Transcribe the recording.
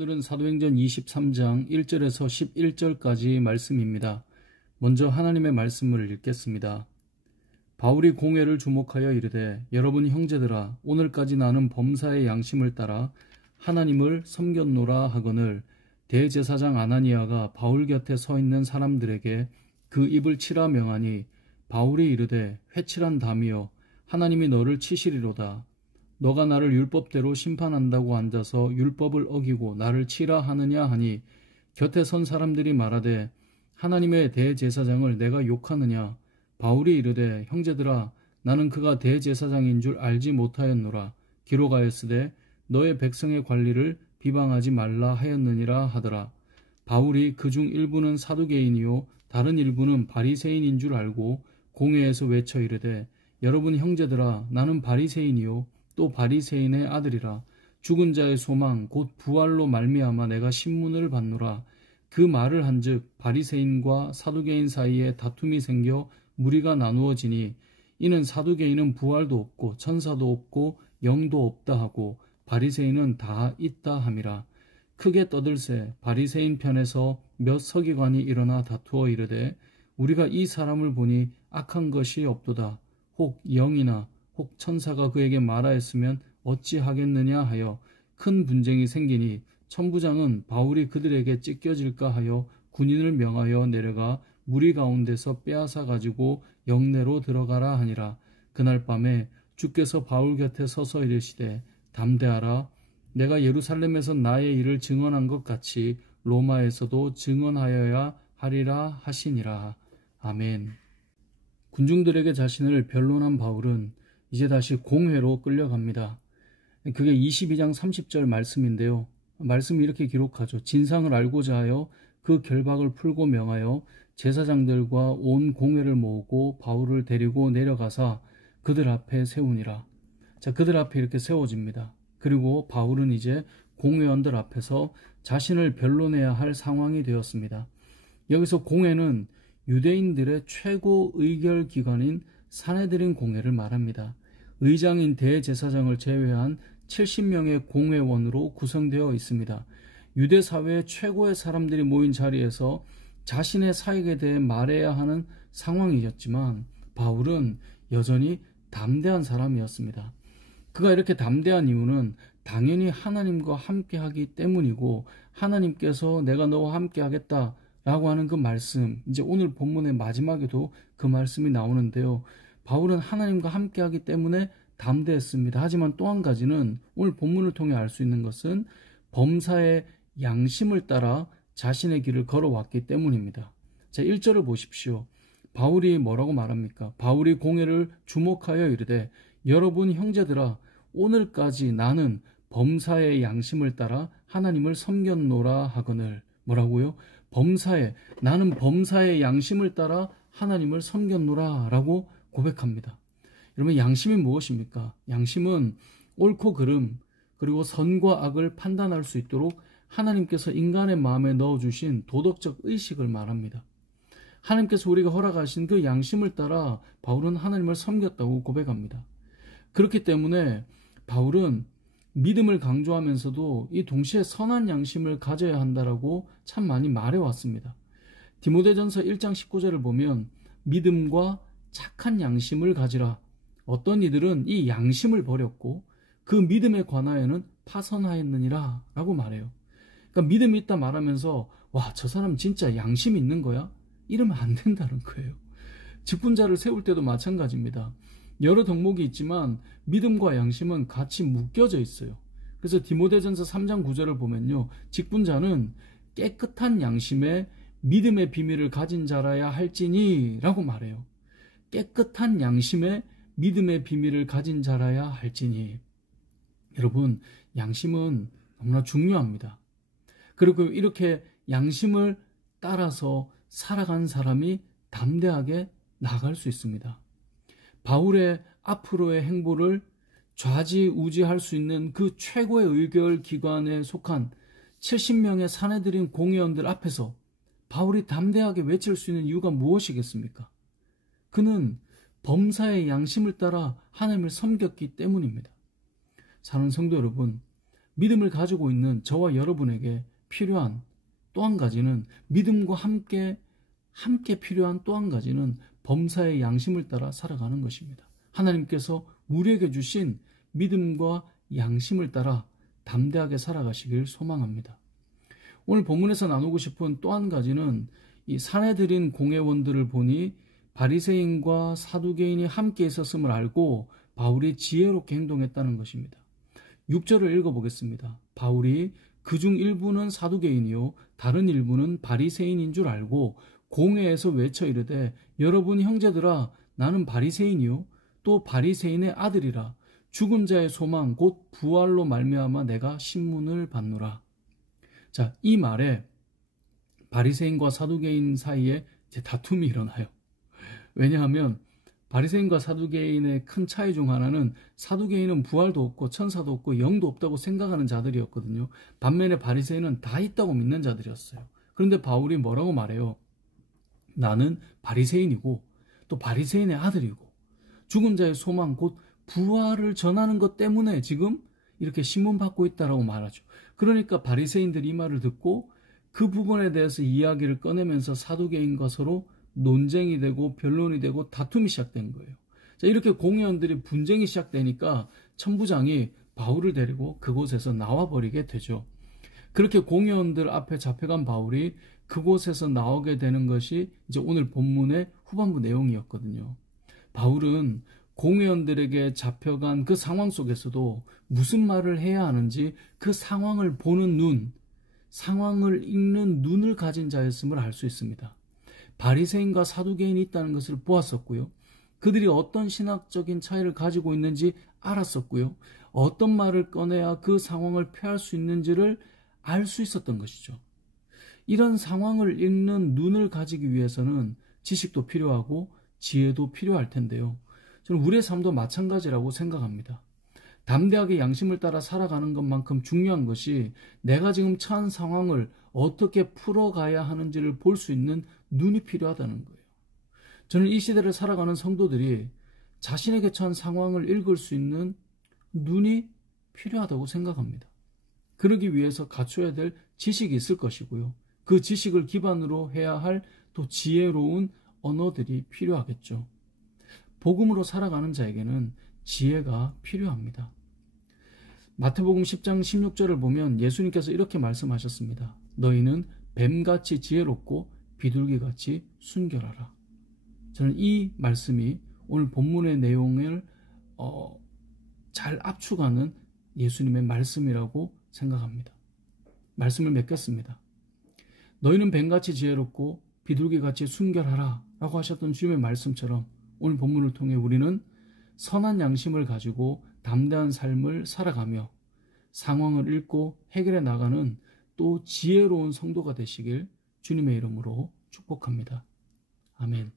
오늘은 사도행전 23장 1절에서 11절까지 말씀입니다. 먼저 하나님의 말씀을 읽겠습니다. 바울이 공회를 주목하여 이르되 여러분 형제들아 오늘까지 나는 범사의 양심을 따라 하나님을 섬겼노라 하거늘 대제사장 아나니아가 바울 곁에 서 있는 사람들에게 그 입을 치라 명하니 바울이 이르되 회칠한 담이여 하나님이 너를 치시리로다. 너가 나를 율법대로 심판한다고 앉아서 율법을 어기고 나를 치라 하느냐 하니 곁에 선 사람들이 말하되 하나님의 대제사장을 내가 욕하느냐. 바울이 이르되 형제들아 나는 그가 대제사장인 줄 알지 못하였노라. 기록하였으되 너의 백성의 관리를 비방하지 말라 하였느니라 하더라. 바울이 그중 일부는 사두개인이요 다른 일부는 바리새인인 줄 알고 공회에서 외쳐 이르되 여러분 형제들아 나는 바리새인이요 또 바리새인의 아들이라. 죽은 자의 소망 곧 부활로 말미암아 내가 신문을 받노라. 그 말을 한즉 바리새인과 사두개인 사이에 다툼이 생겨 무리가 나누어지니 이는 사두개인은 부활도 없고 천사도 없고 영도 없다 하고 바리새인은 다 있다 함이라. 크게 떠들세 바리새인 편에서 몇 서기관이 일어나 다투어 이르되 우리가 이 사람을 보니 악한 것이 없도다. 혹 영이나 혹 천사가 그에게 말하였으면 어찌하겠느냐 하여 큰 분쟁이 생기니 천부장은 바울이 그들에게 찢겨질까 하여 군인을 명하여 내려가 무리 가운데서 빼앗아 가지고 영내로 들어가라 하니라. 그날 밤에 주께서 바울 곁에 서서 이르시되 담대하라. 내가 예루살렘에서 나의 일을 증언한 것 같이 로마에서도 증언하여야 하리라 하시니라. 아멘. 군중들에게 자신을 변론한 바울은 이제 다시 공회로 끌려갑니다. 그게 22장 30절 말씀인데요. 말씀이 이렇게 기록하죠. 진상을 알고자 하여 그 결박을 풀고 명하여 제사장들과 온 공회를 모으고 바울을 데리고 내려가사 그들 앞에 세우니라. 자, 그들 앞에 이렇게 세워집니다. 그리고 바울은 이제 공회원들 앞에서 자신을 변론해야 할 상황이 되었습니다. 여기서 공회는 유대인들의 최고 의결 기관인 산헤드린 공회를 말합니다. 의장인 대제사장을 제외한 70명의 공회원으로 구성되어 있습니다. 유대 사회의 최고의 사람들이 모인 자리에서 자신의 사역에 대해 말해야 하는 상황이었지만 바울은 여전히 담대한 사람이었습니다. 그가 이렇게 담대한 이유는 당연히 하나님과 함께하기 때문이고 하나님께서 내가 너와 함께하겠다 라고 하는 그 말씀, 이제 오늘 본문의 마지막에도 그 말씀이 나오는데요. 바울은 하나님과 함께하기 때문에 담대했습니다. 하지만 또 한 가지는 오늘 본문을 통해 알 수 있는 것은 범사의 양심을 따라 자신의 길을 걸어왔기 때문입니다. 자, 1절을 보십시오. 바울이 뭐라고 말합니까? 바울이 공회를 주목하여 이르되 여러분 형제들아 오늘까지 나는 범사의 양심을 따라 하나님을 섬겼노라 하거늘. 뭐라고요? 나는 범사의 양심을 따라 하나님을 섬겼노라 라고 고백합니다. 여러분 양심이 무엇입니까? 양심은 옳고 그름 그리고 선과 악을 판단할 수 있도록 하나님께서 인간의 마음에 넣어주신 도덕적 의식을 말합니다. 하나님께서 우리가 허락하신 그 양심을 따라 바울은 하나님을 섬겼다고 고백합니다. 그렇기 때문에 바울은 믿음을 강조하면서도 이 동시에 선한 양심을 가져야 한다라고 참 많이 말해왔습니다. 디모데전서 1장 19절을 보면 믿음과 착한 양심을 가지라. 어떤 이들은 이 양심을 버렸고 그 믿음에 관하여는 파선하였느니라 라고 말해요. 그러니까 믿음이 있다 말하면서 와, 저 사람 진짜 양심 있는 거야? 이러면 안 된다는 거예요. 직분자를 세울 때도 마찬가지입니다. 여러 덕목이 있지만 믿음과 양심은 같이 묶여져 있어요. 그래서 디모데전서 3장 9절을 보면요. 직분자는 깨끗한 양심에 믿음의 비밀을 가진 자라야 할지니 라고 말해요. 깨끗한 양심에 믿음의 비밀을 가진 자라야 할지니. 여러분 양심은 너무나 중요합니다. 그리고 이렇게 양심을 따라서 살아간 사람이 담대하게 나아갈 수 있습니다. 바울의 앞으로의 행보를 좌지우지할 수 있는 그 최고의 의결 기관에 속한 70명의 산헤드린 공회원들 앞에서 바울이 담대하게 외칠 수 있는 이유가 무엇이겠습니까? 그는 범사의 양심을 따라 하나님을 섬겼기 때문입니다. 사랑하는 성도 여러분, 믿음을 가지고 있는 저와 여러분에게 필요한 또 한 가지는, 믿음과 함께 필요한 또 한 가지는 범사의 양심을 따라 살아가는 것입니다. 하나님께서 우리에게 주신 믿음과 양심을 따라 담대하게 살아가시길 소망합니다. 오늘 본문에서 나누고 싶은 또 한 가지는, 이 산에 들인 공회원들을 보니 바리새인과 사두개인이 함께 있었음을 알고 바울이 지혜롭게 행동했다는 것입니다. 6절을 읽어보겠습니다. 바울이 그중 일부는 사두개인이요 다른 일부는 바리새인인 줄 알고 공회에서 외쳐 이르되, 여러분 형제들아, 나는 바리새인이요 또 바리새인의 아들이라. 죽은 자의 소망 곧 부활로 말미암아 내가 신문을 받노라. 자, 이 말에 바리새인과 사두개인 사이에 다툼이 일어나요. 왜냐하면 바리새인과 사두개인의 큰 차이 중 하나는, 사두개인은 부활도 없고 천사도 없고 영도 없다고 생각하는 자들이었거든요. 반면에 바리새인은 다 있다고 믿는 자들이었어요. 그런데 바울이 뭐라고 말해요? 나는 바리새인이고 또 바리새인의 아들이고 죽은 자의 소망 곧 부활을 전하는 것 때문에 지금 이렇게 신문받고 있다라고 말하죠. 그러니까 바리새인들이 이 말을 듣고 그 부분에 대해서 이야기를 꺼내면서 사두개인과 서로 논쟁이 되고 변론이 되고 다툼이 시작된 거예요. 자, 이렇게 공회원들이 분쟁이 시작되니까 천부장이 바울을 데리고 그곳에서 나와버리게 되죠. 그렇게 공회원들 앞에 잡혀간 바울이 그곳에서 나오게 되는 것이 이제 오늘 본문의 후반부 내용이었거든요. 바울은 공회원들에게 잡혀간 그 상황 속에서도 무슨 말을 해야 하는지 그 상황을 보는 눈, 상황을 읽는 눈을 가진 자였음을 알 수 있습니다. 바리새인과 사두개인이 있다는 것을 보았었고요. 그들이 어떤 신학적인 차이를 가지고 있는지 알았었고요. 어떤 말을 꺼내야 그 상황을 피할 수 있는지를 알 수 있었던 것이죠. 이런 상황을 읽는 눈을 가지기 위해서는 지식도 필요하고 지혜도 필요할 텐데요. 저는 우리의 삶도 마찬가지라고 생각합니다. 담대하게 양심을 따라 살아가는 것만큼 중요한 것이 내가 지금 처한 상황을 어떻게 풀어가야 하는지를 볼 수 있는 눈이 필요하다는 거예요. 저는 이 시대를 살아가는 성도들이 자신에게 처한 상황을 읽을 수 있는 눈이 필요하다고 생각합니다. 그러기 위해서 갖춰야 될 지식이 있을 것이고요. 그 지식을 기반으로 해야 할 또 지혜로운 언어들이 필요하겠죠. 복음으로 살아가는 자에게는 지혜가 필요합니다. 마태복음 10장 16절을 보면 예수님께서 이렇게 말씀하셨습니다. 너희는 뱀같이 지혜롭고 비둘기같이 순결하라. 저는 이 말씀이 오늘 본문의 내용을 잘 압축하는 예수님의 말씀이라고 생각합니다. 말씀을 맺겠습니다. 너희는 뱀같이 지혜롭고 비둘기같이 순결하라 라고 하셨던 주님의 말씀처럼 오늘 본문을 통해 우리는 선한 양심을 가지고 담대한 삶을 살아가며 상황을 읽고 해결해 나가는 또 지혜로운 성도가 되시길 주님의 이름으로 축복합니다. 아멘.